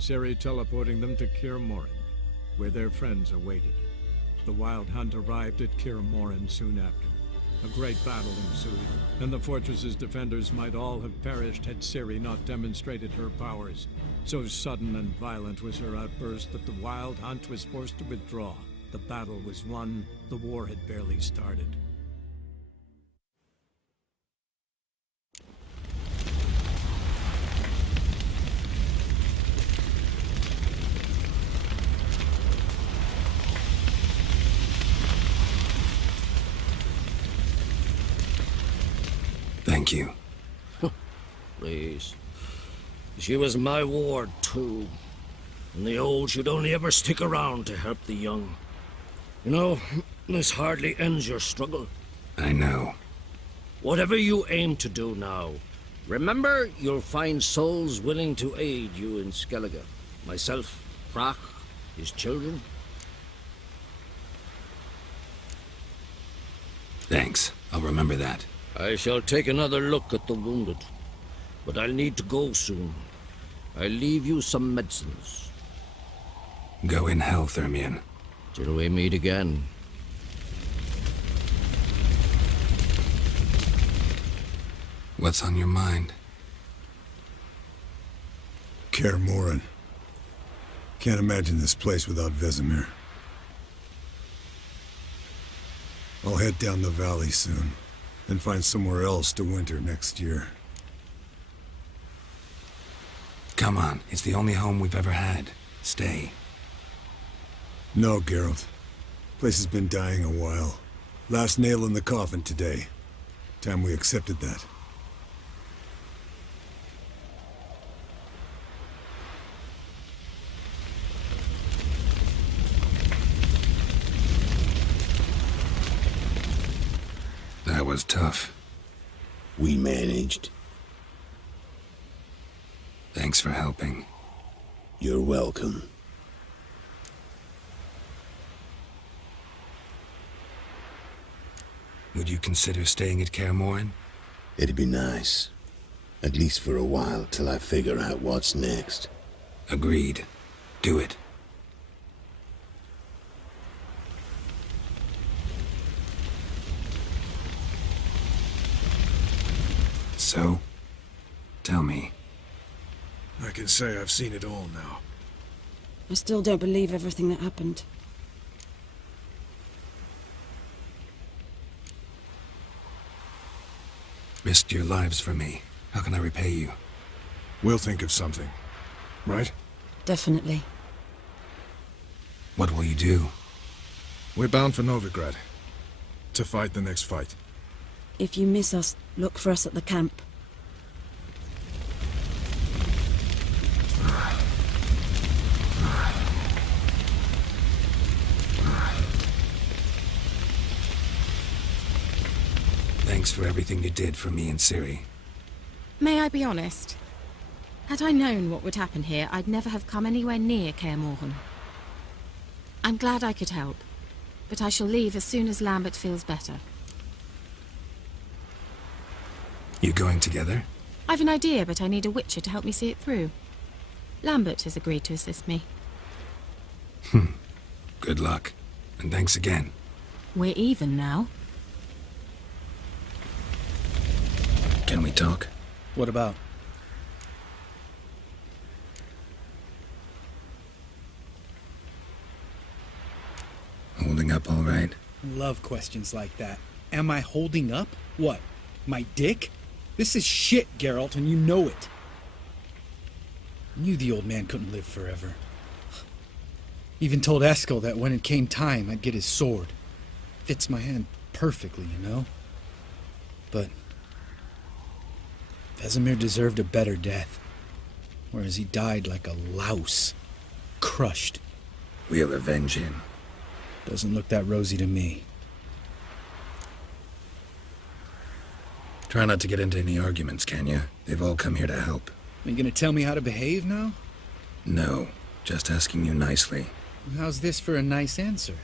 Ciri teleporting them to Kaer Morhen, where their friends awaited. The Wild Hunt arrived at Kaer Morhen soon after. A great battle ensued, and the fortress's defenders might all have perished had Ciri not demonstrated her powers. So sudden and violent was her outburst that the Wild Hunt was forced to withdraw. The battle was won, the war had barely started. Thank you. Please. She was my ward, too. And the old should only ever stick around to help the young. You know, this hardly ends your struggle. I know. Whatever you aim to do now, remember you'll find souls willing to aid you in Skellige. Myself, Frach, his children. Thanks. I'll remember that. I shall take another look at the wounded, but I'll need to go soon. I'll leave you some medicines. Go in health, Ermion. Till we meet again. What's on your mind? Kaer Morhen. Can't imagine this place without Vesemir. I'll head down the valley soon, and find somewhere else to winter next year. Come on, it's the only home we've ever had. Stay. No, Geralt. Place has been dying a while. Last nail in the coffin today. Time we accepted that. That was tough. We managed. Thanks for helping. You're welcome. Would you consider staying at Kaer Morhen? It'd be nice. At least for a while, till I figure out what's next. Agreed. Do it. So, tell me. I can say I've seen it all now. I still don't believe everything that happened. Risked your lives for me. How can I repay you? We'll think of something. Right? Definitely. What will you do? We're bound for Novigrad. To fight the next fight. If you miss us, look for us at the camp. Thanks for everything you did for me and Ciri. May I be honest? Had I known what would happen here, I'd never have come anywhere near Kaer Morhen. I'm glad I could help, but I shall leave as soon as Lambert feels better. You going together? I've an idea, but I need a witcher to help me see it through. Lambert has agreed to assist me. Good luck. And thanks again. We're even now. Can we talk? What about? Holding up all right? Love questions like that. Am I holding up? What? My dick? This is shit, Geralt, and you know it. Knew the old man couldn't live forever. Even told Eskel that when it came time, I'd get his sword. Fits my hand perfectly, you know? But Vesemir deserved a better death, whereas he died like a louse, crushed. We'll avenge him. Doesn't look that rosy to me. Try not to get into any arguments, can you? They've all come here to help. Are you gonna tell me how to behave now? No, just asking you nicely. How's this for a nice answer?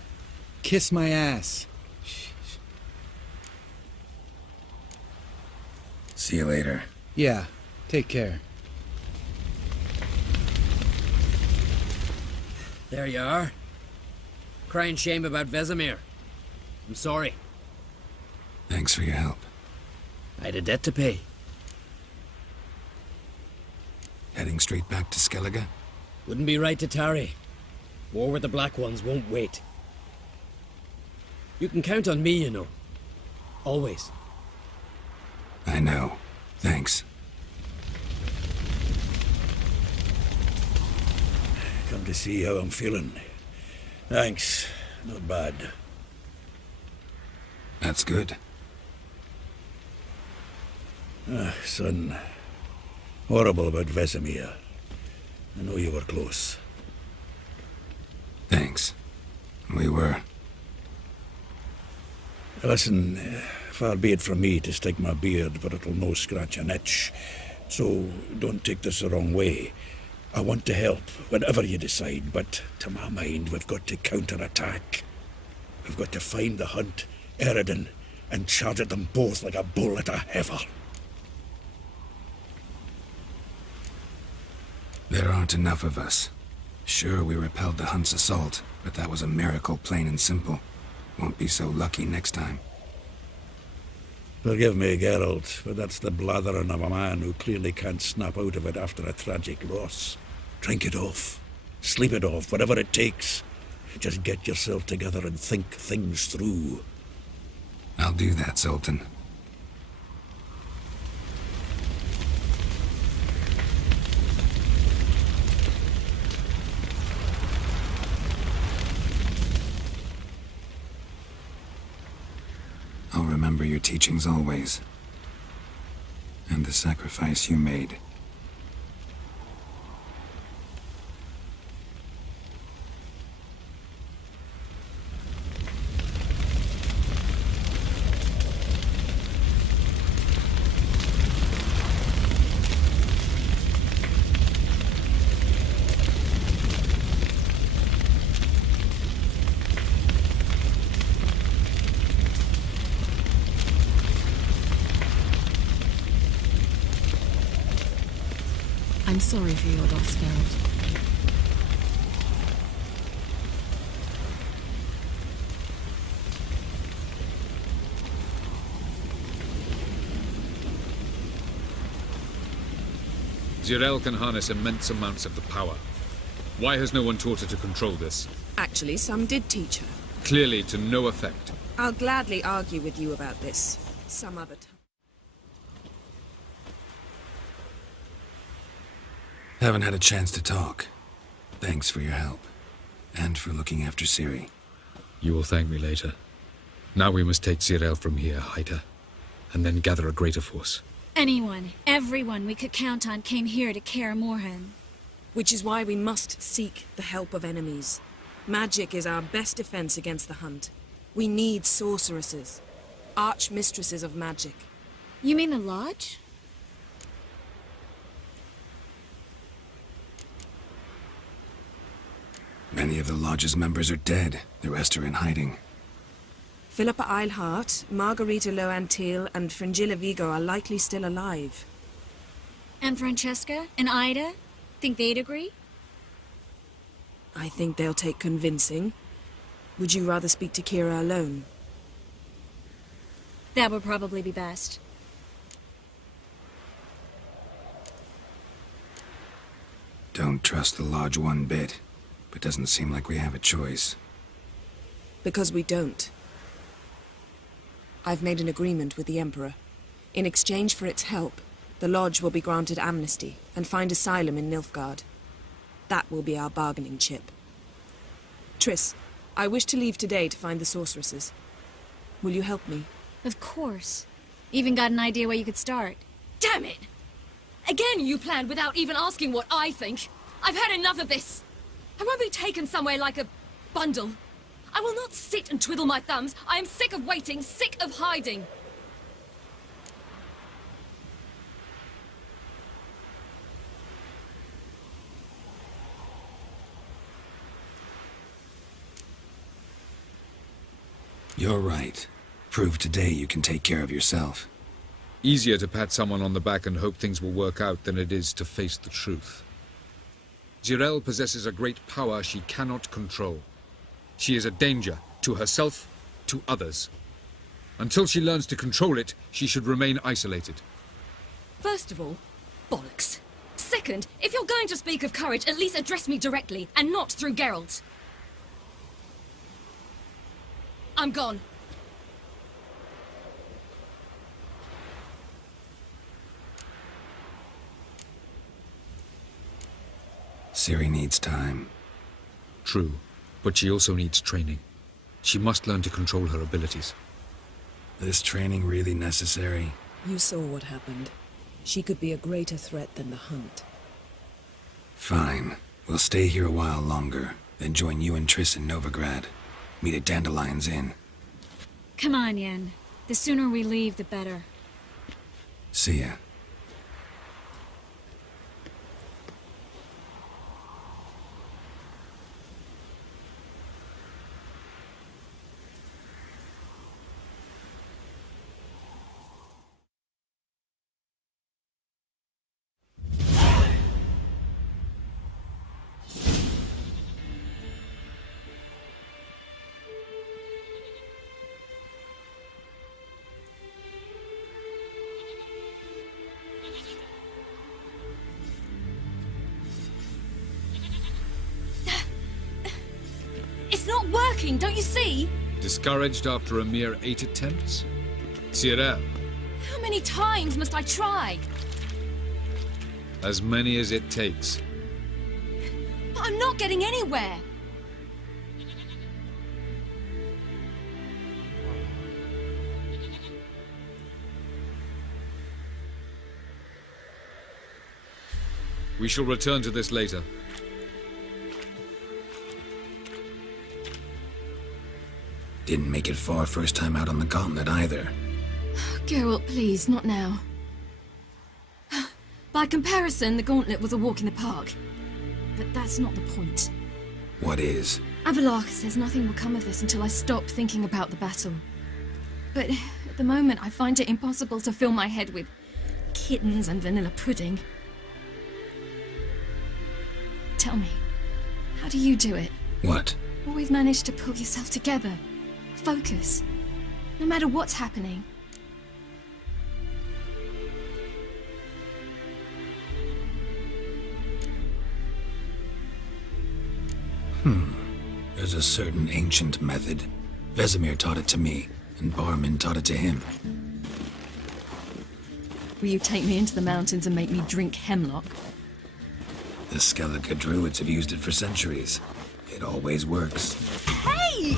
Kiss my ass. See you later. Yeah, take care. There you are. Crying shame about Vesemir. I'm sorry. Thanks for your help. I had a debt to pay. Heading straight back to Skellige? Wouldn't be right to tarry. War with the Black Ones won't wait. You can count on me, you know. Always. I know. Thanks. Come to see how I'm feeling. Thanks. Not bad. That's good. Son. Horrible about Vesemir. I know you were close. Thanks. We were. Listen, far be it from me to stick my beard, but it'll no scratch an itch. So don't take this the wrong way. I want to help, whatever you decide, but to my mind, we've got to counterattack. We've got to find the hunt, Eredin, and charge at them both like a bull at a heifer. There aren't enough of us. Sure, we repelled the hunt's assault, but that was a miracle, plain and simple. Won't be so lucky next time. Forgive me, Geralt, but that's the blathering of a man who clearly can't snap out of it after a tragic loss. Drink it off. Sleep it off, whatever it takes. Just get yourself together and think things through. I'll do that, Sultan. I'll remember your teachings always. And the sacrifice you made. I'm sorry for your loss, Geralt. Geralt can harness immense amounts of the power. Why has no one taught her to control this? Actually, some did teach her. Clearly to no effect. I'll gladly argue with you about this some other time. Haven't had a chance to talk. Thanks for your help. And for looking after Ciri. You will thank me later. Now we must take Geralt from here, hide her, and then gather a greater force. Anyone, everyone we could count on came here to Kaer Morhen. Which is why we must seek the help of enemies. Magic is our best defense against the hunt. We need sorceresses. Archmistresses of magic. You mean the Lodge? Many of the Lodge's members are dead. The rest are in hiding. Philippa Eilhart, Margarita Loantil, and Fringilla Vigo are likely still alive. And Francesca and Ida? Think they'd agree? I think they'll take convincing. Would you rather speak to Kira alone? That would probably be best. Don't trust the Lodge one bit. But doesn't seem like we have a choice. Because we don't. I've made an agreement with the Emperor. In exchange for its help, the Lodge will be granted amnesty and find asylum in Nilfgaard. That will be our bargaining chip. Triss, I wish to leave today to find the sorceresses. Will you help me? Of course. Even got an idea where you could start. Damn it! Again you planned without even asking what I think. I've had enough of this. I won't be taken somewhere like a bundle. I will not sit and twiddle my thumbs. I am sick of waiting, sick of hiding. You're right. Prove today you can take care of yourself. Easier to pat someone on the back and hope things will work out than it is to face the truth. Geralt possesses a great power she cannot control. She is a danger to herself, to others. Until she learns to control it, she should remain isolated. First of all, bollocks. Second, if you're going to speak of courage, at least address me directly, and not through Geralt. I'm gone. Ciri needs time. True, but she also needs training. She must learn to control her abilities. This training really necessary? You saw what happened. She could be a greater threat than the hunt. Fine. We'll stay here a while longer, then join you and Triss in Novigrad. Meet at Dandelion's Inn. Come on, Yen. The sooner we leave, the better. See ya. It's not working, don't you see? Discouraged after a mere 8 attempts? Cyril, How many times must I try? as many as it takes. But I'm not getting anywhere. We shall return to this later. Didn't make it far first time out on the gauntlet either. Geralt, please, not now. By comparison, the gauntlet was a walk in the park. But that's not the point. What is? Avallac'h says nothing will come of this until I stop thinking about the battle. But at the moment, I find it impossible to fill my head with kittens and vanilla pudding. Tell me, how do you do it? What? Always manage to pull yourself together. Focus. No matter what's happening. There's a certain ancient method. Vesemir taught it to me, and Barman taught it to him. Will you take me into the mountains and make me drink hemlock? The Skellige druids have used it for centuries. It always works. Hey!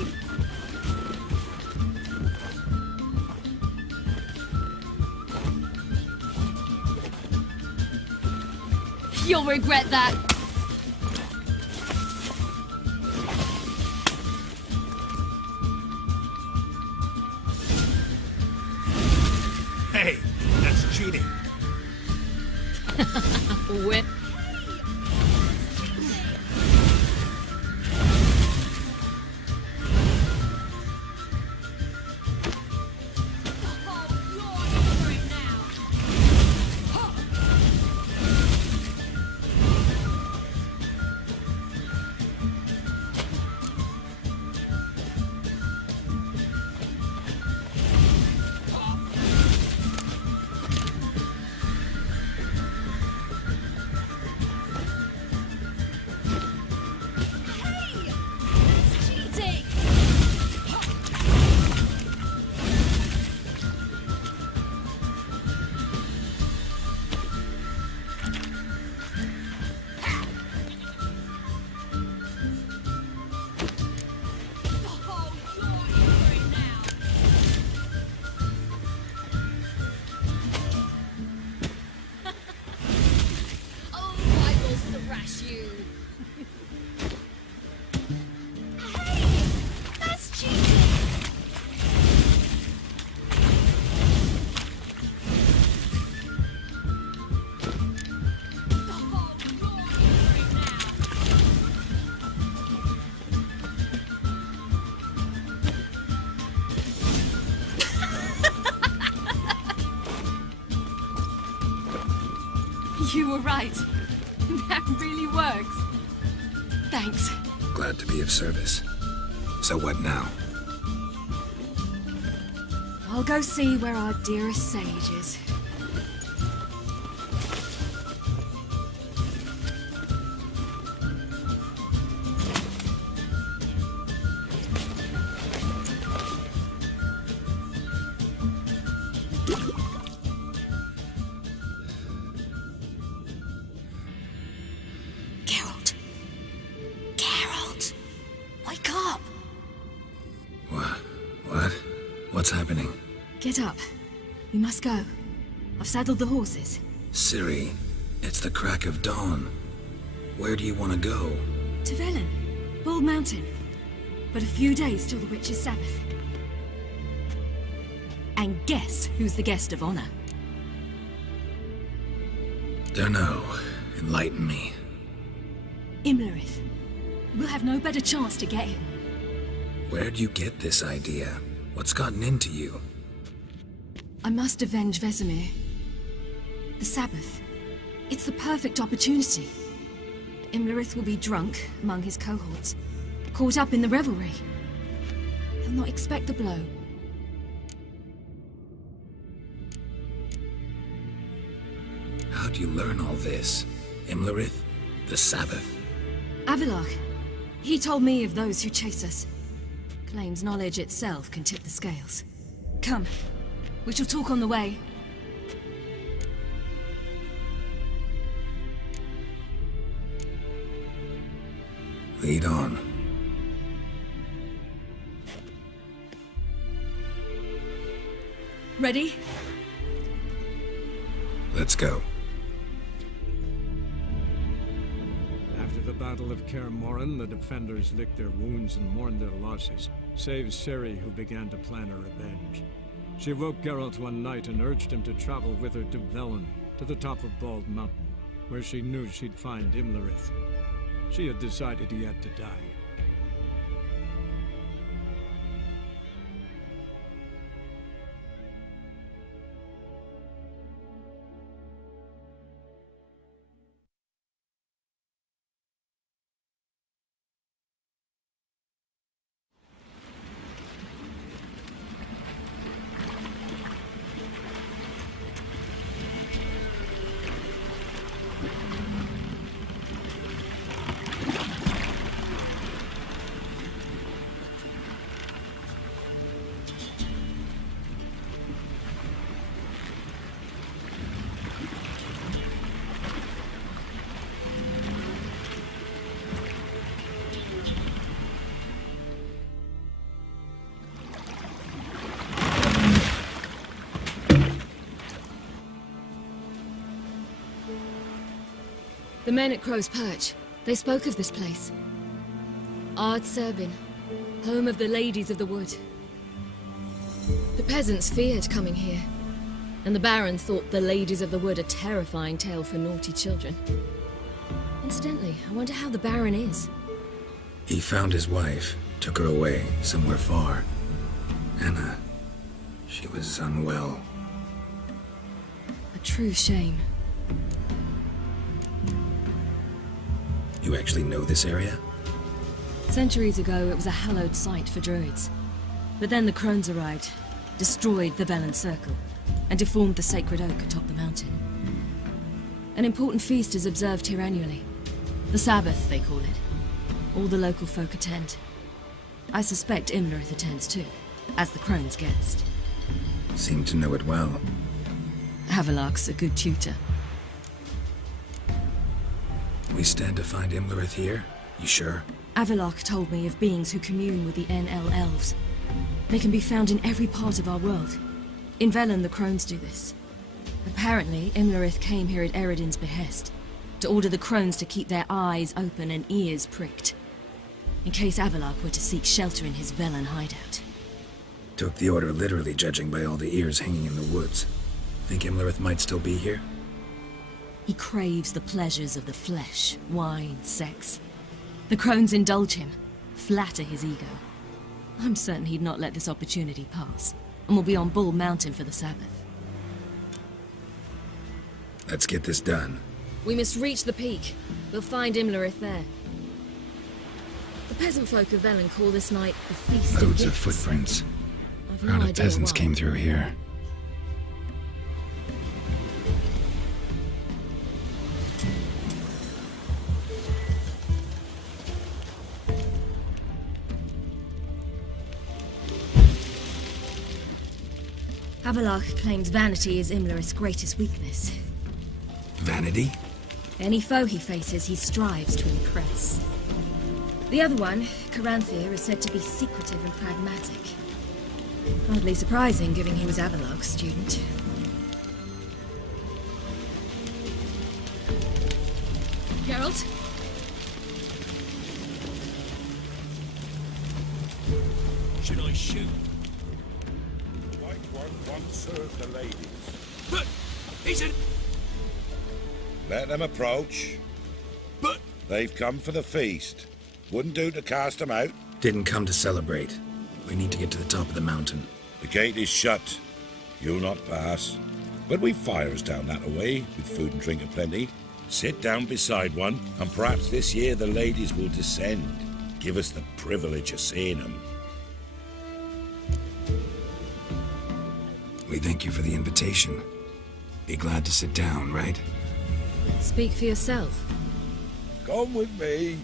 You'll regret that. Hey, that's cheating. Whip. You were right. That really works. Thanks. Glad to be of service. So what now? I'll go see where our dearest sage is. Geralt. Geralt! Wake up! What? What's happening? Get up. We must go. I've saddled the horses. Ciri, it's the crack of dawn. Where do you want to go? To Velen. Bald Mountain. But a few days till the Witch's Sabbath. And guess who's the guest of honor? Dunno. Enlighten me. Imlerith. We'll have no better chance to get him. Where'd you get this idea? What's gotten into you? I must avenge Vesemir. The Sabbath. It's the perfect opportunity. Imlerith will be drunk among his cohorts, caught up in the revelry. He'll not expect the blow. How'd you learn all this? Imlerith? The Sabbath? Avilark. He told me of those who chase us. Claims knowledge itself can tip the scales. Come. We shall talk on the way. Lead on. Ready? Let's go. After the Battle of Kaer Morhen, the defenders licked their wounds and mourned their losses, save Ciri, who began to plan her revenge. She woke Geralt one night and urged him to travel with her to Velen, to the top of Bald Mountain, where she knew she'd find Imlerith. She had decided he had to die. The men at Crow's Perch, they spoke of this place. Ard Serbin, home of the Ladies of the Wood. The peasants feared coming here, and the Baron thought the Ladies of the Wood a terrifying tale for naughty children. Incidentally, I wonder how the Baron is. He found his wife, took her away, somewhere far. Anna, she was unwell. A true shame. You actually know this area? Centuries ago, it was a hallowed site for druids. But then the crones arrived, destroyed the Velen Circle, and deformed the sacred oak atop the mountain. An important feast is observed here annually. The Sabbath, they call it. All the local folk attend. I suspect Imlerith attends too, as the crone's guest. Seem to know it well. Avilark's a good tutor. We stand to find Imlerith here? You sure? Avilark told me of beings who commune with the NL elves. They can be found in every part of our world. In Velen, the crones do this. Apparently, Imlerith came here at Eredin's behest, to order the crones to keep their eyes open and ears pricked, in case Avilark were to seek shelter in his Velen hideout. Took the order literally, judging by all the ears hanging in the woods. Think Imlerith might still be here? He craves the pleasures of the flesh, wine, sex. The crones indulge him, flatter his ego. I'm certain he'd not let this opportunity pass, and will be on Bald Mountain for the Sabbath. Let's get this done. We must reach the peak. We'll find Imlerith there. peasant folk of Velen call this night the Feast of Loads of Gifts. footprints. I've Crowd no of idea peasants why. came through here. Havelach claims vanity is Imlerith's greatest weakness. Vanity? Any foe he faces, he strives to impress. The other one, Caranthir, is said to be secretive and pragmatic. Hardly surprising, given he was Avalok's student. Geralt? Should I shoot? White one once served the ladies. But he's in. Let them approach. But they've come for the feast. Wouldn't do to cast them out. Didn't come to celebrate. We need to get to the top of the mountain. The gate is shut. You'll not pass. But we've fires down that way, with food and drink aplenty. Sit down beside one, and perhaps this year the ladies will descend. Give us the privilege of seeing them. We thank you for the invitation. Be glad to sit down, right? Speak for yourself. Come with me.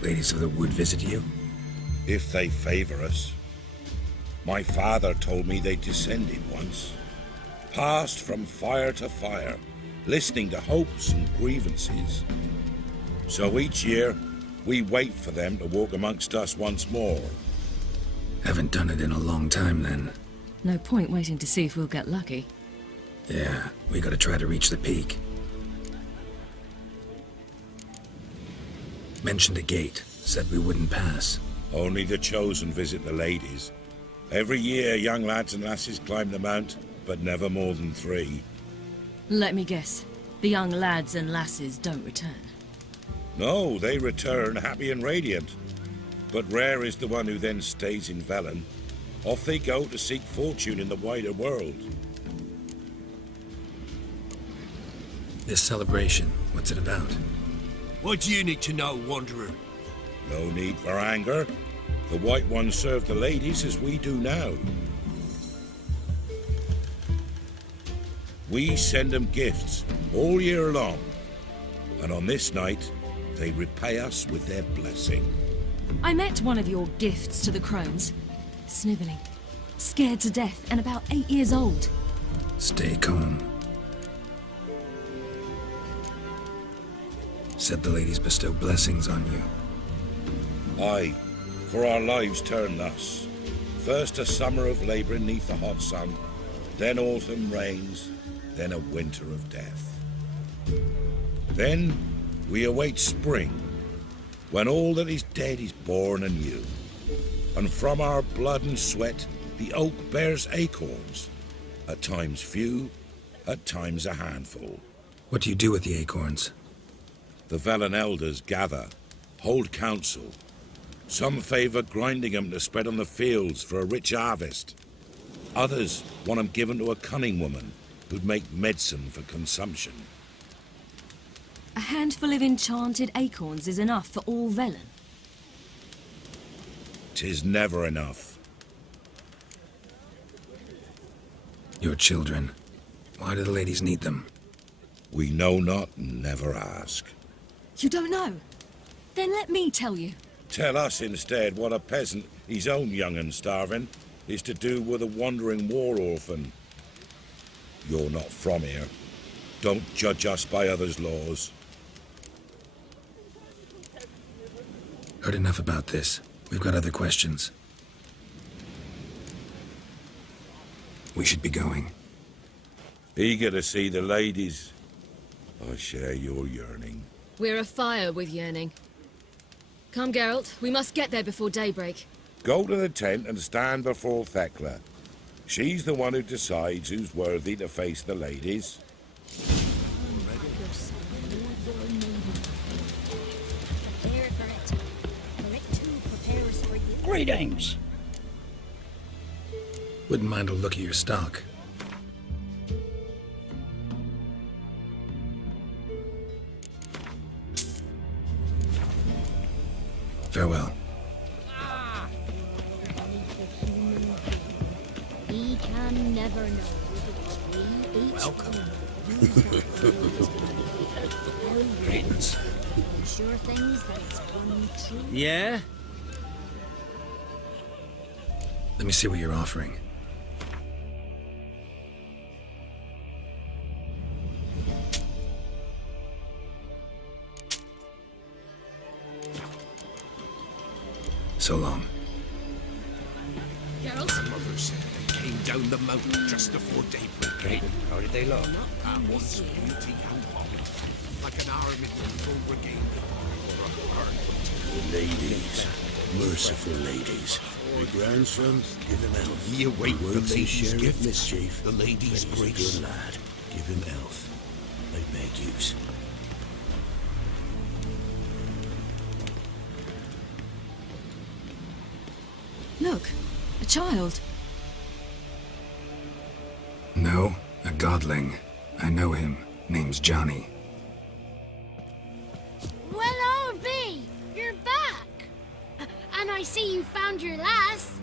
Ladies of the wood visit you? If they favor us. My father told me they descended once. Passed from fire to fire, listening to hopes and grievances. So each year, we wait for them to walk amongst us once more. Haven't done it in a long time, then. No point waiting to see if we'll get lucky. Yeah, we gotta try to reach the peak. Mentioned a gate. Said we wouldn't pass. Only the chosen visit the ladies. Every year, young lads and lasses climb the mount, but never more than 3. Let me guess. The young lads and lasses don't return. No, they return happy and radiant. But rare is the one who then stays in Velen. Off they go to seek fortune in the wider world. This celebration, what's it about? What do you need to know, Wanderer? No need for anger. The White Ones serve the ladies as we do now. We send them gifts all year long. And on this night, they repay us with their blessing. I met one of your gifts to the crones. Snivelling. Scared to death and about 8 years old. Stay calm. Said the ladies bestow blessings on you. Aye, for our lives turn thus. First a summer of labouring neath the hot sun, then autumn rains, then a winter of death. Then we await spring, when all that is dead is born anew. And from our blood and sweat the oak bears acorns, at times few, at times a handful. What do you do with the acorns? The Velen elders gather, hold council. Some favour grinding them to spread on the fields for a rich harvest. Others want them given to a cunning woman who'd make medicine for consumption. A handful of enchanted acorns is enough for all Velen. 'Tis never enough. Your children. Why do the ladies need them? We know not and never ask. You don't know? Then let me tell you. Tell us instead what a peasant, his own young and starving, is to do with a wandering war orphan. You're not from here. Don't judge us by others' laws. Heard enough about this. We've got other questions. We should be going. Eager to see the ladies. I share your yearning. We're afire with yearning. Come, Geralt. We must get there before daybreak. Go to the tent and stand before Thekla. She's the one who decides who's worthy to face the ladies. Greetings. Wouldn't mind a look at your stock. Farewell. We can never know. Welcome. Greetings. Sure things that it's one true. Yeah? Let me see what you're offering. So long. Geralt? My mother said they came down the mountain just before daybreak. Great. How did they look? At once beauty and pomp, like an army in full brigade. Ladies, merciful ladies. My grandson, give him health. Ye await the Will they lady's share gift, mischief? the lady's But he's grace. a good lad. Give him health. I beg yous. Look, a child. No, a godling. I know him. Name's Johnny. Well, I'll be. You're back. And I see you found your lass.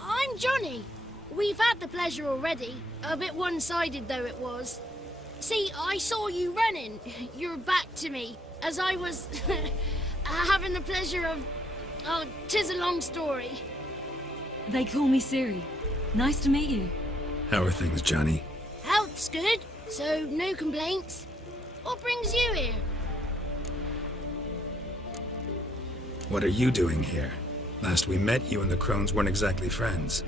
I'm Johnny. We've had the pleasure already. A bit one-sided though it was. See, I saw you running. Your back to me. As I was having the pleasure of... Oh, 'tis a long story. They call me Ciri. Nice to meet you. How are things, Johnny? Health's good, so no complaints. What brings you here? What are you doing here? Last we met, you and the crones weren't exactly friends.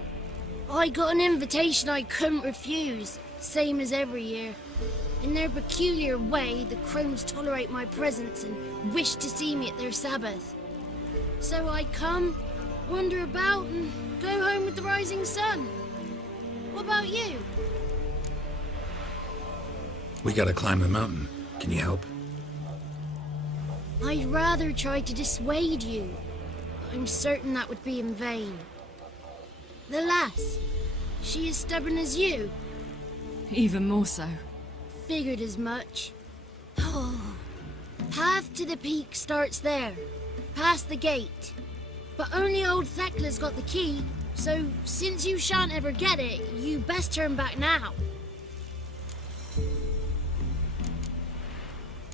I got an invitation I couldn't refuse, same as every year. In their peculiar way, the crones tolerate my presence and wish to see me at their Sabbath. So I come, wander about, and go home with the rising sun. What about you? We gotta climb the mountain. Can you help? I'd rather try to dissuade you. I'm certain that would be in vain. The lass, she as stubborn as you? Even more so. Figured as much. Oh, path to the peak starts there, past the gate. But only old Thekla's got the key, so since you shan't ever get it, you best turn back now.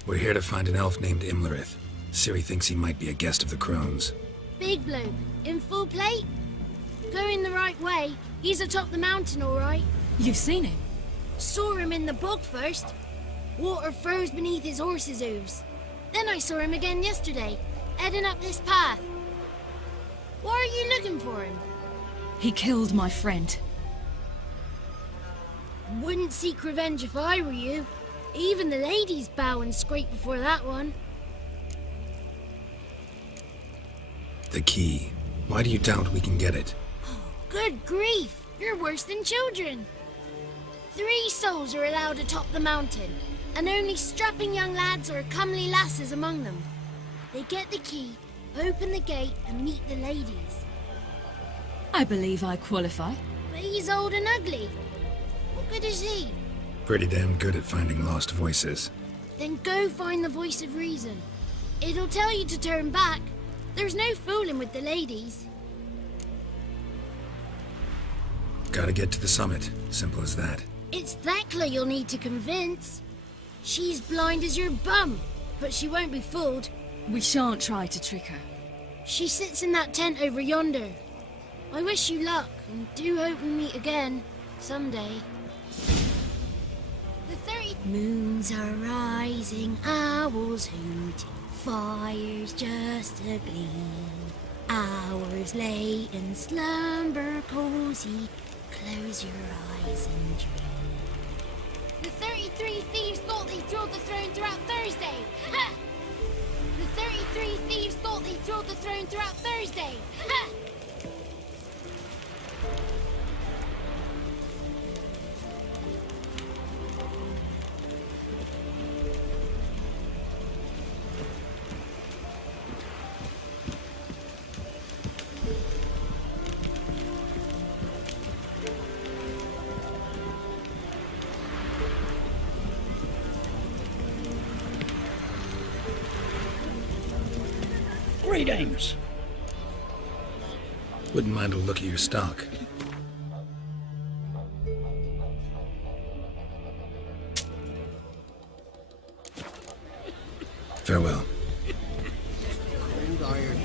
We're here to find an elf named Imlerith. Ciri thinks he might be a guest of the crones. Big bloke, in full plate? Going the right way, he's atop the mountain all right. You've seen him? Saw him in the bog first. Water froze beneath his horse's hooves. Then I saw him again yesterday, heading up this path. Why are you looking for him? He killed my friend. Wouldn't seek revenge if I were you. Even the ladies bow and scrape before that one. The key. Why do you doubt we can get it? Good grief, you're worse than children. 3 souls are allowed atop the mountain, and only strapping young lads or comely lasses among them. They get the key, open the gate, and meet the ladies. I believe I qualify. But he's old and ugly. What good is he? Pretty damn good at finding lost voices. Then go find the voice of reason. It'll tell you to turn back. There's no fooling with the ladies. Gotta get to the summit. Simple as that. It's Thekla you'll need to convince. She's blind as your bum, but she won't be fooled. We shan't try to trick her. She sits in that tent over yonder. I wish you luck, and do hope we meet again, someday. The 30 moons are rising, owls hooting, fires just a gleam. Hours late and slumber cozy, close your eyes and dream. The 33 thieves thought they drilled the throne throughout Thursday. The 33 thieves thought learn throughout Thursday. Ha! Greetings. Wouldn't mind a look at your stock. Farewell. Cold iron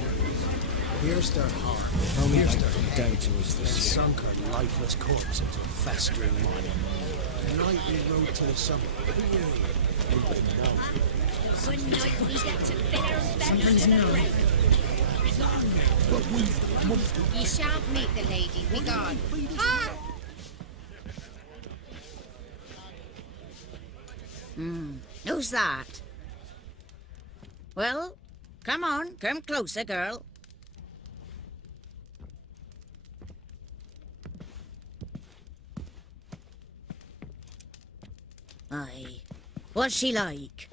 pierced her heart, pierced her head, and sunk her lifeless corpse into a festering mine. Tonight we rode to the summit. Who would know? One night we get to fill our bellies to the brim. Ye shan't meet the lady, be gone. Ha! Who's that? Well, come on, come closer, girl. Aye. What's she like?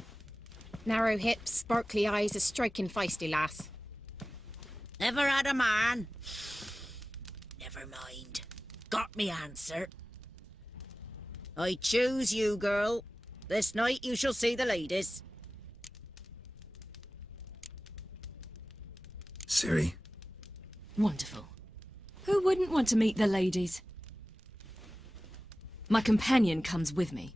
Narrow hips, sparkly eyes, a striking feisty lass. Ever had a man? Never mind. Got me answer. I choose you, girl. This night you shall see the ladies. Ciri? Wonderful. Who wouldn't want to meet the ladies? My companion comes with me.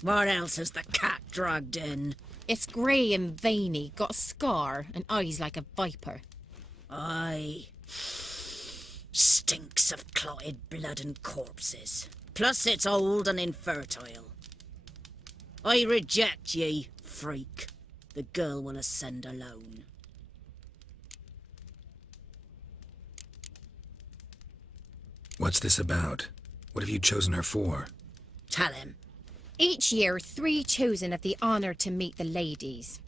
What else has the cat dragged in? It's grey and veiny, got a scar, and eyes like a viper. Aye. Stinks of clotted blood and corpses. Plus it's old and infertile. I reject ye, freak. The girl will ascend alone. What's this about? What have you chosen her for? Tell him. Each year, 3 chosen have the honour to meet the ladies.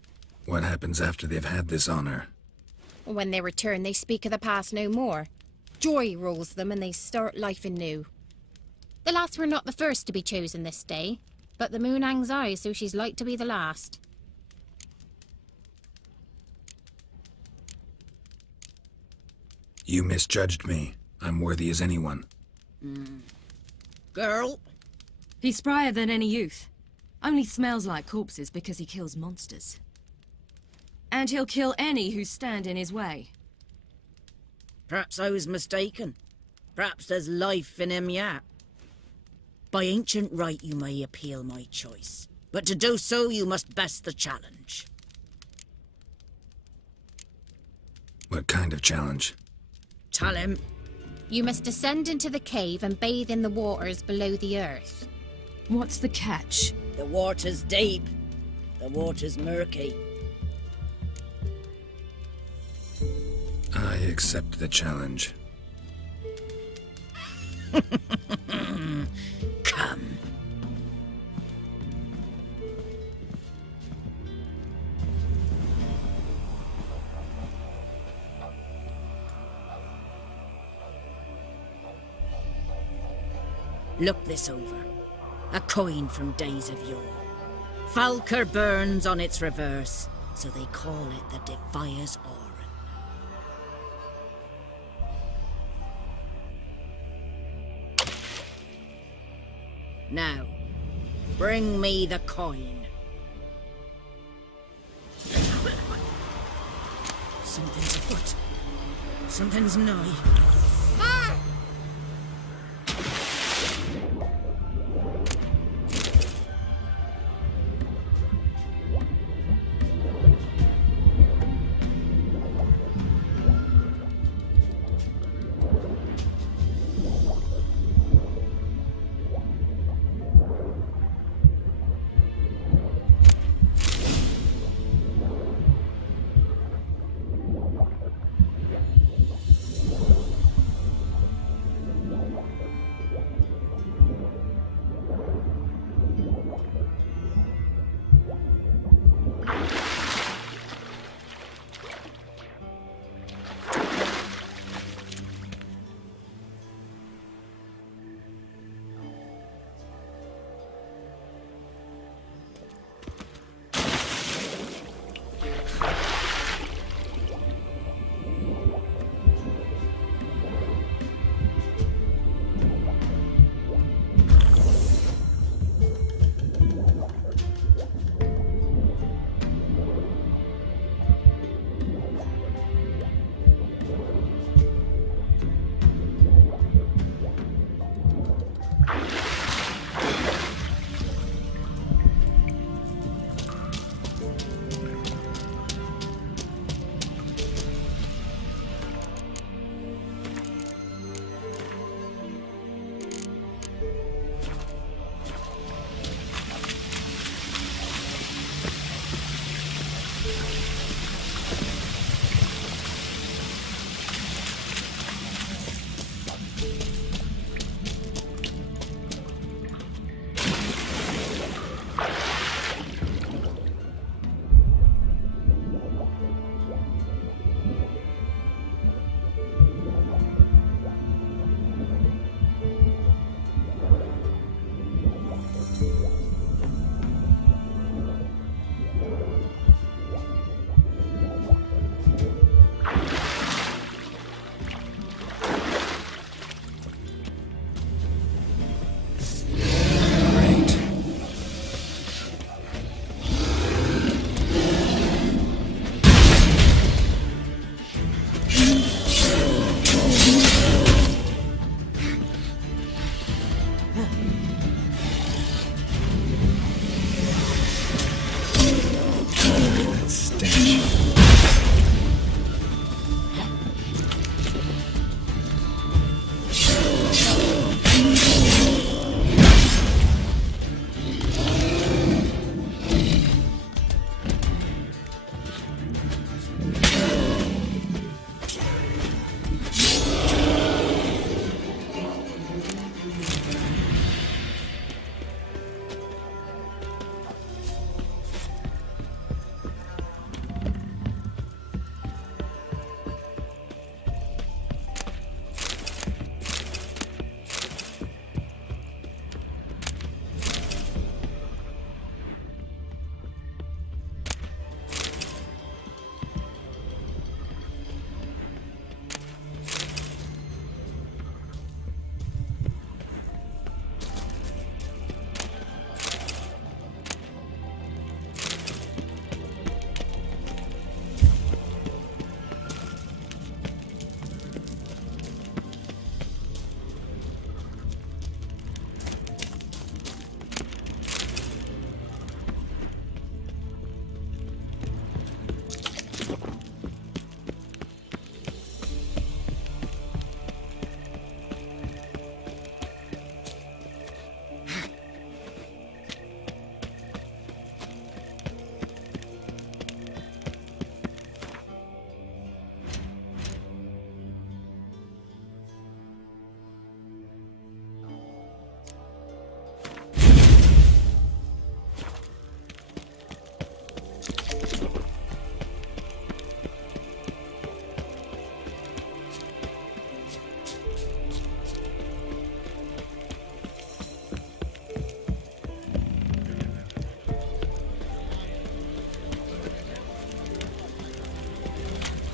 What happens after they've had this honor? When they return, they speak of the past no more. Joy rules them and they start life anew. The lass were not the first to be chosen this day, but the moon hangs high, so she's like to be the last. You misjudged me. I'm worthy as anyone. Girl? He's sprier than any youth. Only smells like corpses because he kills monsters. And he'll kill any who stand in his way. Perhaps I was mistaken. Perhaps there's life in him yet. By ancient right you may appeal my choice. But to do so you must best the challenge. What kind of challenge? Tell him. You must descend into the cave and bathe in the waters below the earth. What's the catch? The water's deep. The water's murky. I accept the challenge. Come. Look this over. A coin from days of yore. Falker burns on its reverse, so they call it the Defias Oran. Now, bring me the coin. Something's afoot. Something's nigh.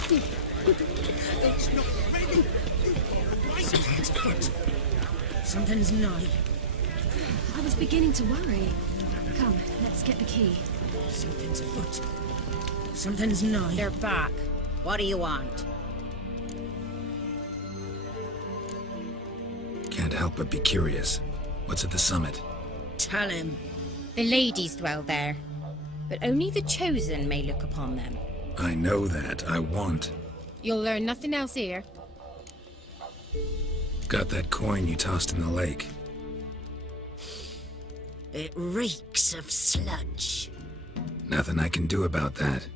It's not ready. Something's afoot. Something's nigh. I was beginning to worry. Come, let's get the key. Something's afoot. Something's nigh. They're back. What do you want? Can't help but be curious. What's at the summit? Tell him. The ladies dwell there, but only the chosen may look upon them. I know that. I want. You'll learn nothing else here. Got that coin you tossed in the lake. It reeks of sludge. Nothing I can do about that.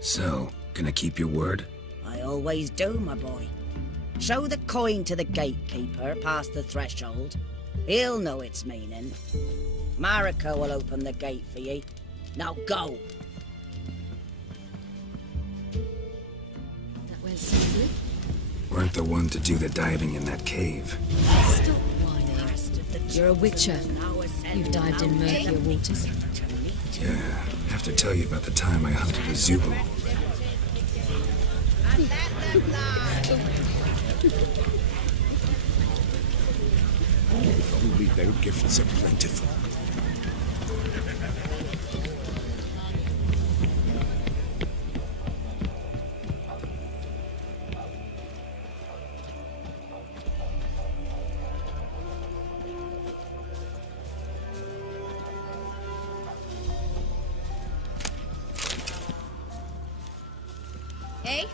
So, gonna keep your word? I always do, my boy. Show the coin to the gatekeeper past the threshold. He'll know its meaning. Marika will open the gate for ye. Now go. That went smoothly. Weren't the one to do the diving in that cave. Stop whining. You're a witcher. You've dived in murkier waters. Yeah, have to tell you about the time I hunted a Zubul. If only their gifts are plentiful. Hey?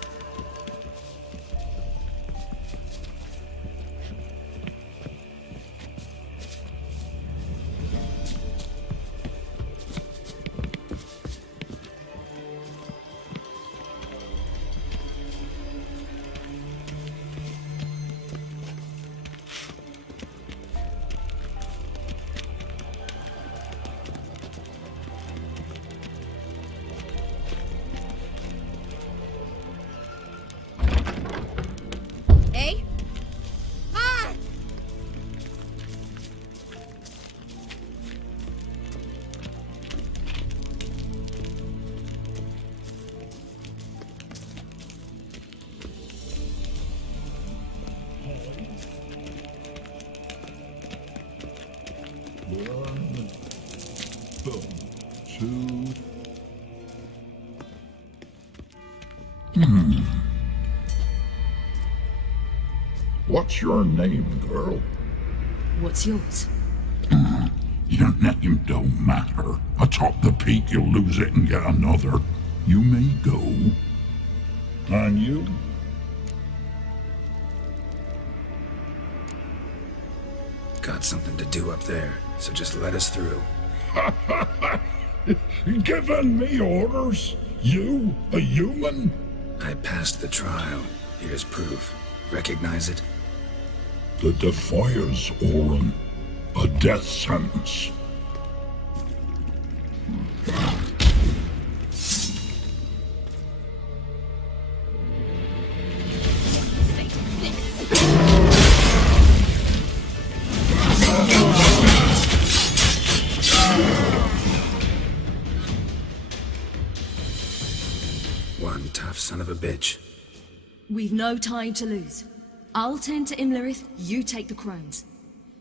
Hey? Ah! One, boom, two. What's your name, girl? What's yours? Your name don't matter. Atop the peak, you'll lose it and get another. You may go. And you? Got something to do up there, so just let us through. Giving me orders? You, a human? I passed the trial. Here's proof. Recognize it? The Defier's Orin. A death sentence. One tough son of a bitch. We've no time to lose. I'll tend to Imlerith, you take the crones.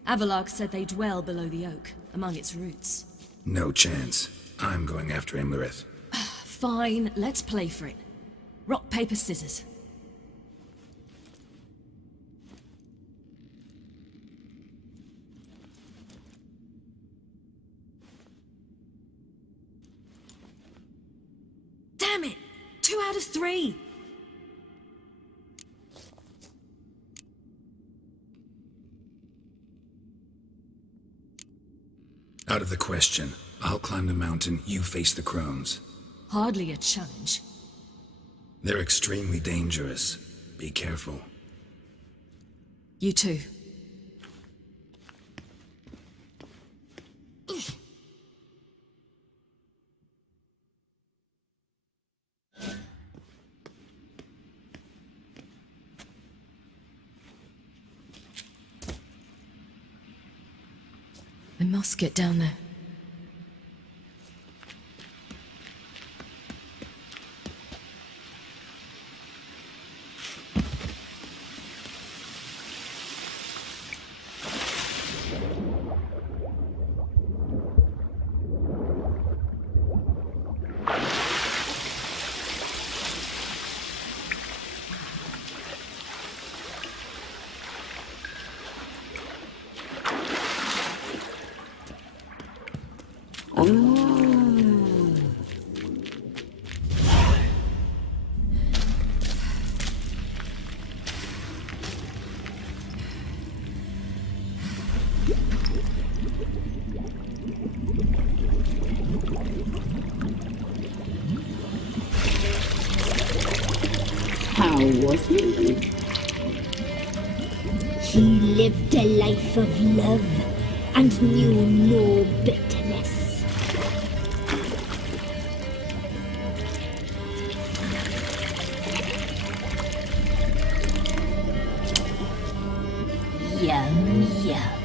Avalark said they dwell below the oak, among its roots. No chance. I'm going after Imlerith. Fine, let's play for it. Rock, paper, scissors. Damn it! 2 out of 3! Out of the question. I'll climb the mountain, you face the crones. Hardly a challenge. They're extremely dangerous. Be careful. You too. We must get down there. How was he? He lived a life of love and knew no bitterness. Yum, yum.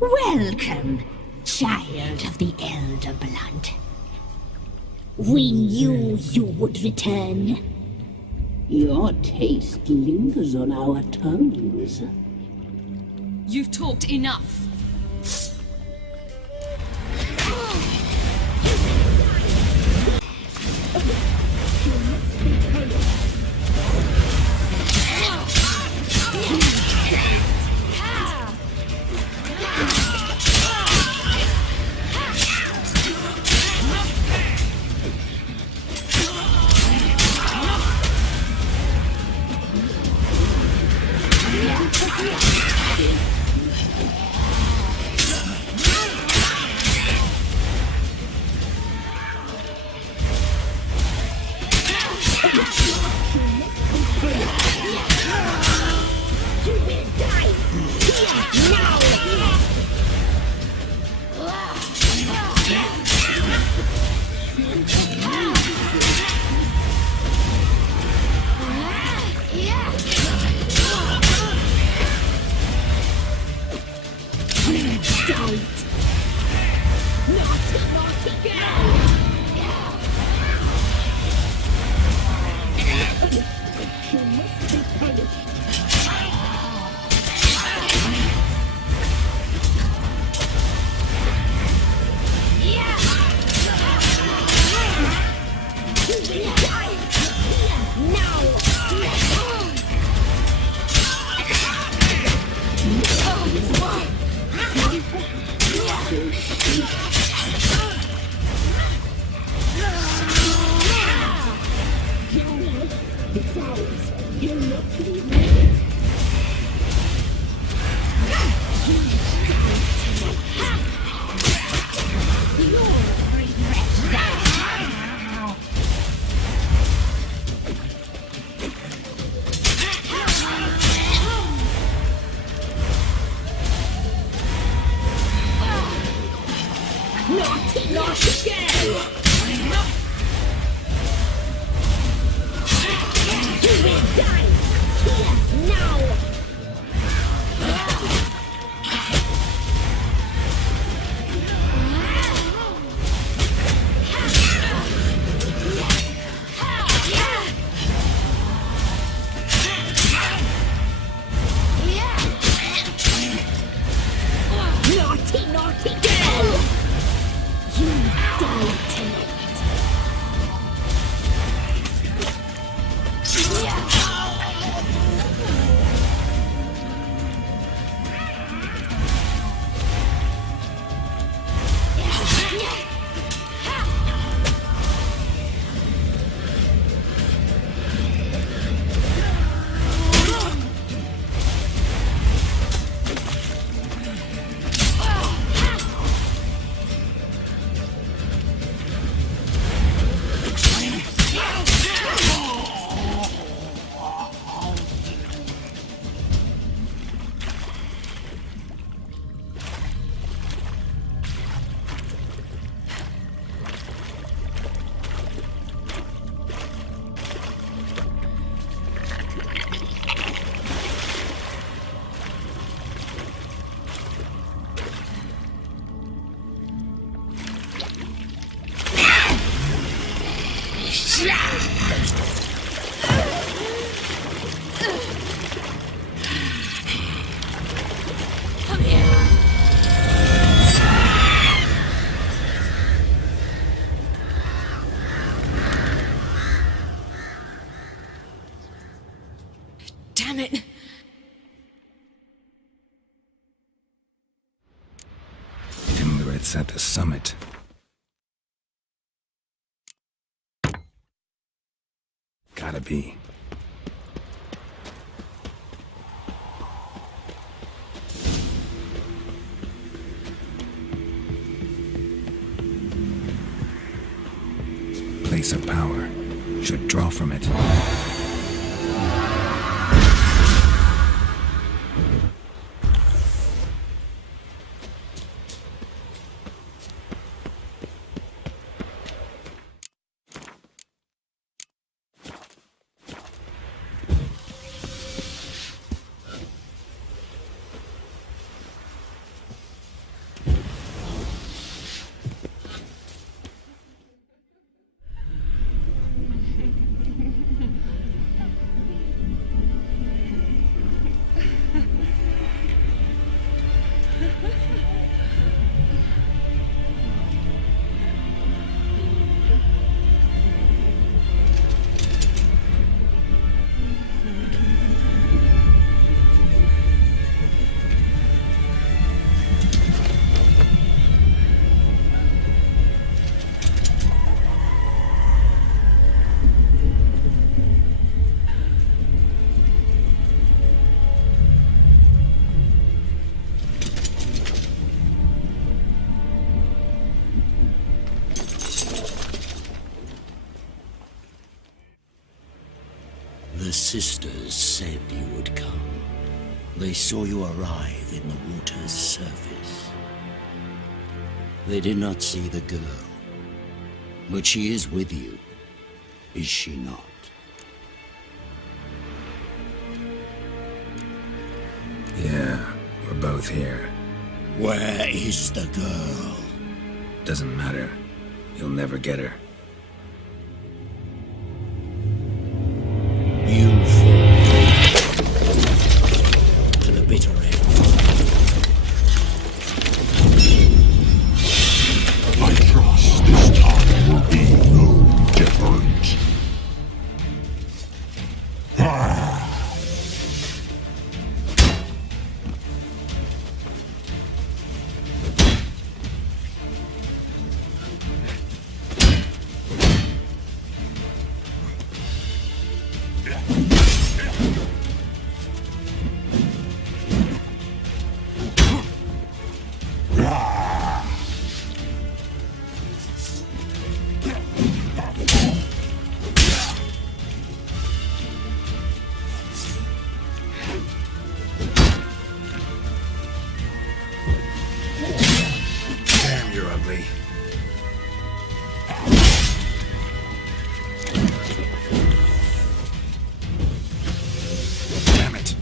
Welcome, child of the elder blood. We knew you would return. Your taste lingers on our tongues. You've talked enough. Damn it! Timberit's at the summit. Gotta be. Place of power. Should draw from it. The sisters said you would come. They saw you arrive in the water's surface. They did not see the girl. But she is with you, is she not? Yeah, we're both here. Where is the girl? Doesn't matter. You'll never get her. You fall to the bitter end. I trust this time will be no different. Damn, you're ugly. Damn it.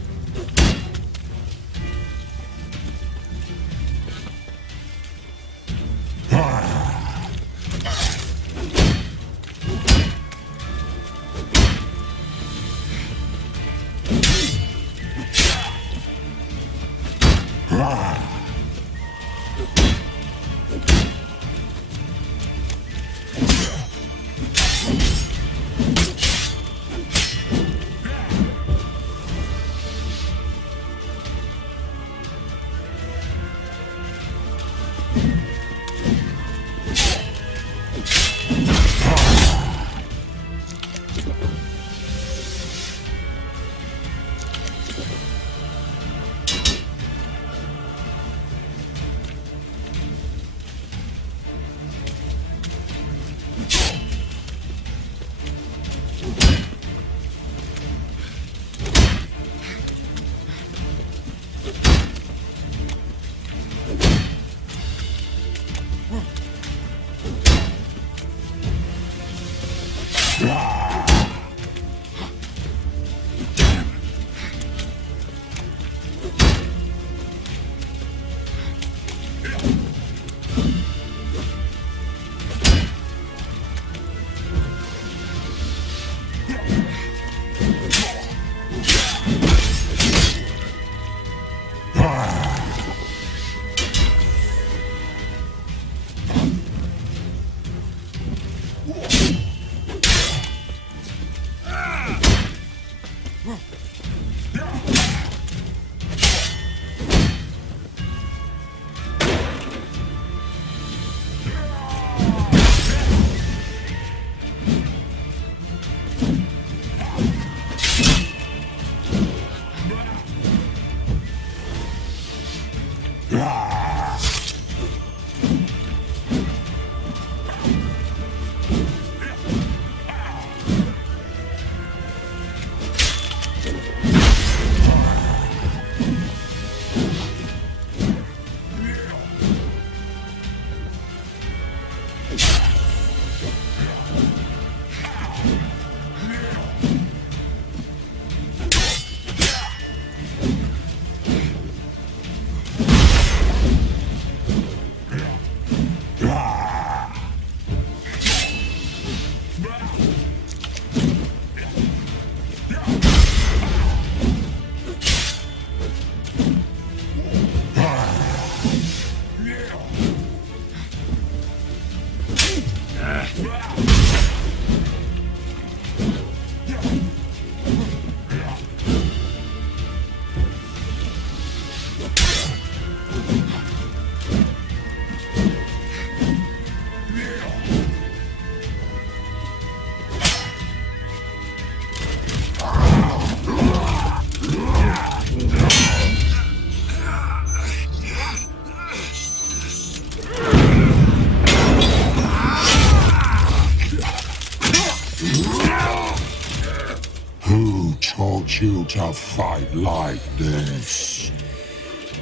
you to fight like this.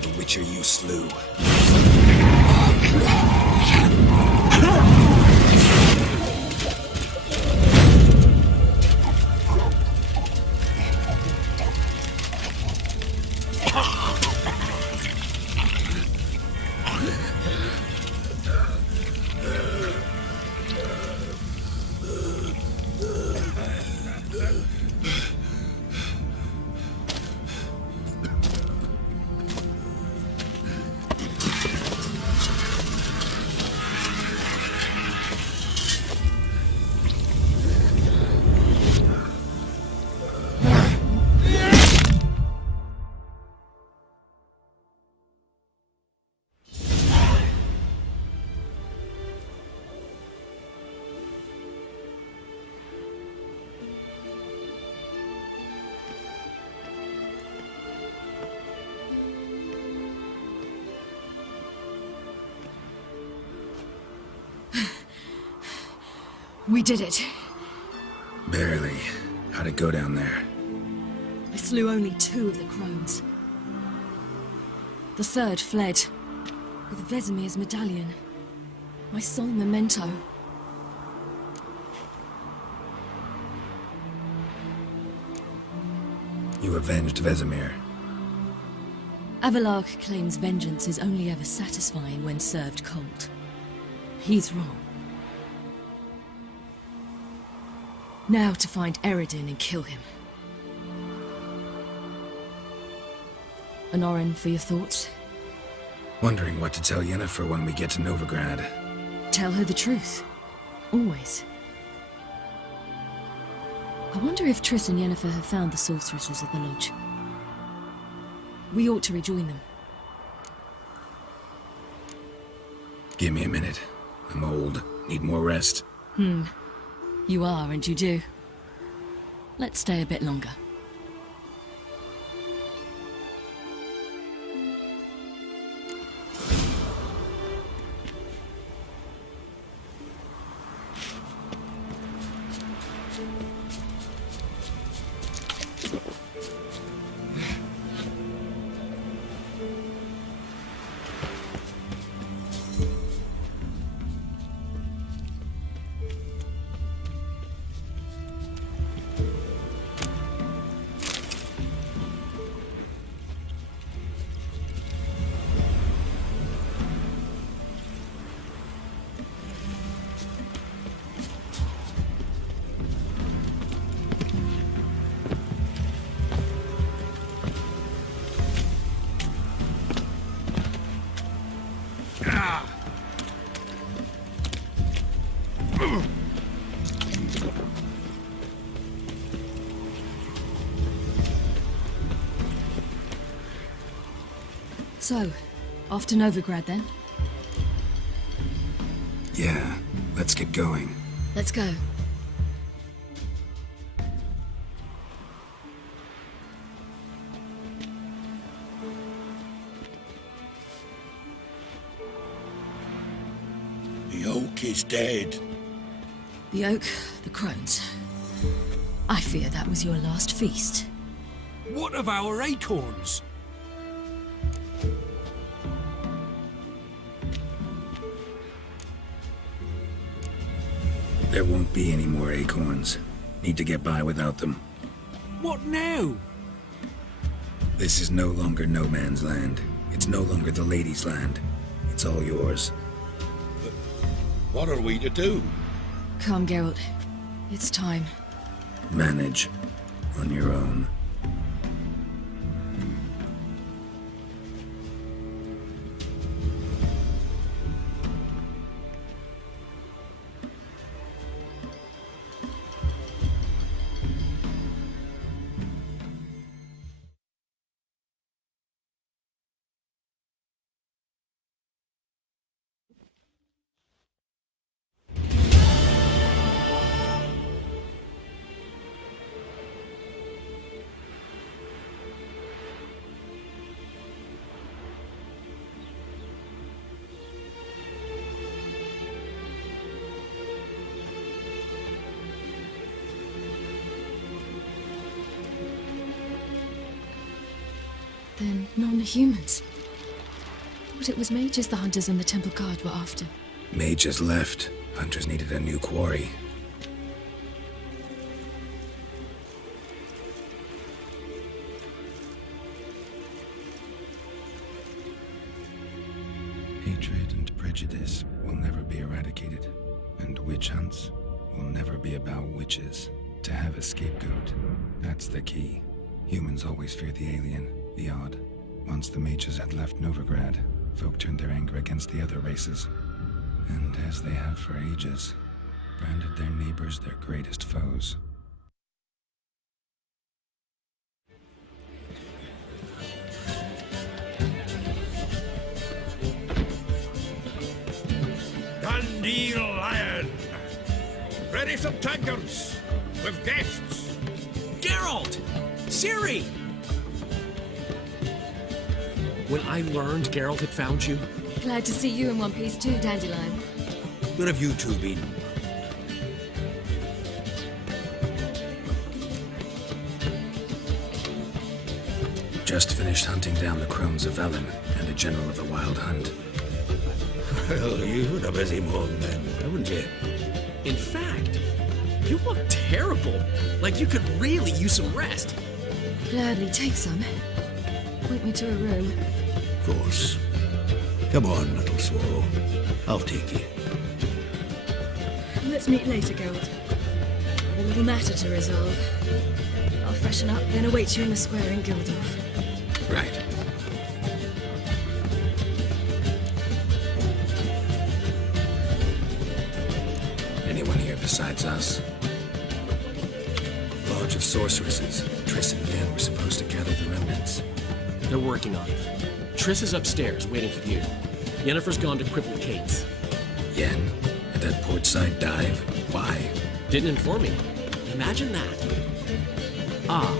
The Witcher you slew. We did it. Barely. How'd it go down there? I slew only 2 of the crones. The third fled, with Vesemir's medallion. My sole memento. You avenged Vesemir. Avalark claims vengeance is only ever satisfying when served cold. He's wrong. Now to find Eredin and kill him. Honorin, for your thoughts? Wondering what to tell Yennefer when we get to Novigrad. Tell her the truth. Always. I wonder if Triss and Yennefer have found the sorceresses at the lodge. We ought to rejoin them. Give me a minute. I'm old. Need more rest. You are, and you do. Let's stay a bit longer. So, off to Novigrad then? Yeah, let's get going. Let's go. The oak is dead. The oak, the crones. I fear that was your last feast. What of our acorns? There won't be any more acorns. Need to get by without them. What now? This is no longer no man's land. It's no longer the lady's land. It's all yours. What are we to do? Come, Geralt. It's time. Manage. On your own. Non-humans. But it was mages the hunters and the temple guard were after. Mages left. Hunters needed a new quarry. Hatred and prejudice will never be eradicated, and witch hunts will never be about witches. To have a scapegoat, that's the key. Humans always fear the alien, the odd. Once the mages had left Novigrad, folk turned their anger against the other races. And as they have for ages, branded their neighbors their greatest foes. Dandelion! Ready some tankards with guests! Geralt! Ciri! When I learned Geralt had found you... Glad to see you in one piece too, Dandelion. Where have you two been? Just finished hunting down the crones of Velen and a general of the Wild Hunt. Well, you had a busy morning then, haven't you? In fact, you look terrible. Like you could really use some rest. Gladly take some. Point me to a room. Of course. Come on, little swallow. I'll take you. Let's meet later, Geralt. A little matter to resolve. I'll freshen up, then await you in the square in Gildorf. Right. Anyone here besides us? Lodge of Sorceresses. Triss and Yen were supposed to gather the remnants. They're working on it. Triss is upstairs, waiting for you. Yennefer's gone to cripple Kate's. Yen? At that portside dive? Why? Didn't inform me. Imagine that. Ah,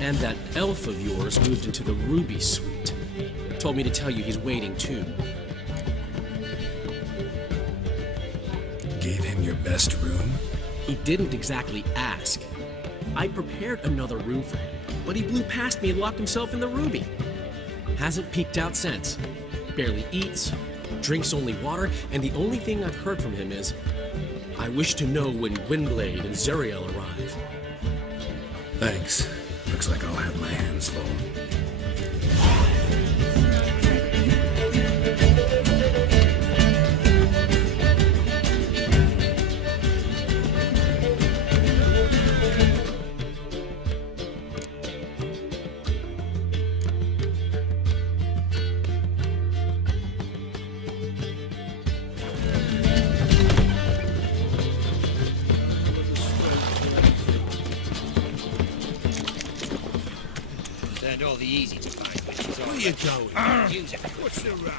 and that elf of yours moved into the Ruby Suite. Told me to tell you he's waiting too. Gave him your best room? He didn't exactly ask. I prepared another room for him, but he blew past me and locked himself in the Ruby. Hasn't peeked out since. Barely eats, drinks only water, and the only thing I've heard from him is, I wish to know when Gwynblade and Zuriel arrive. Thanks. Looks like I'll have my hands full. And all the easy to find witches are. Where you going? What's the rush?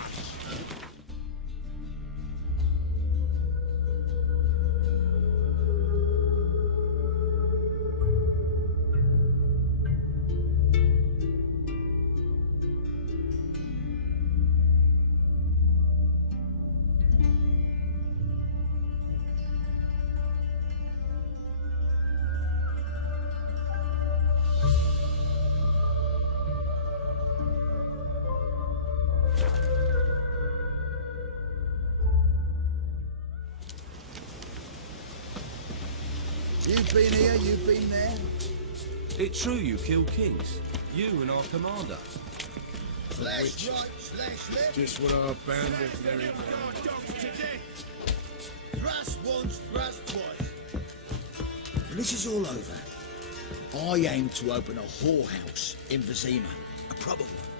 You've been here, you've been there. It's true you killed kings. You and our commander. Slash right, slash left. Just what our bandits nearly Thrust once, thrust twice. When this is all over, I aim to open a whorehouse in Vizima. A proper one.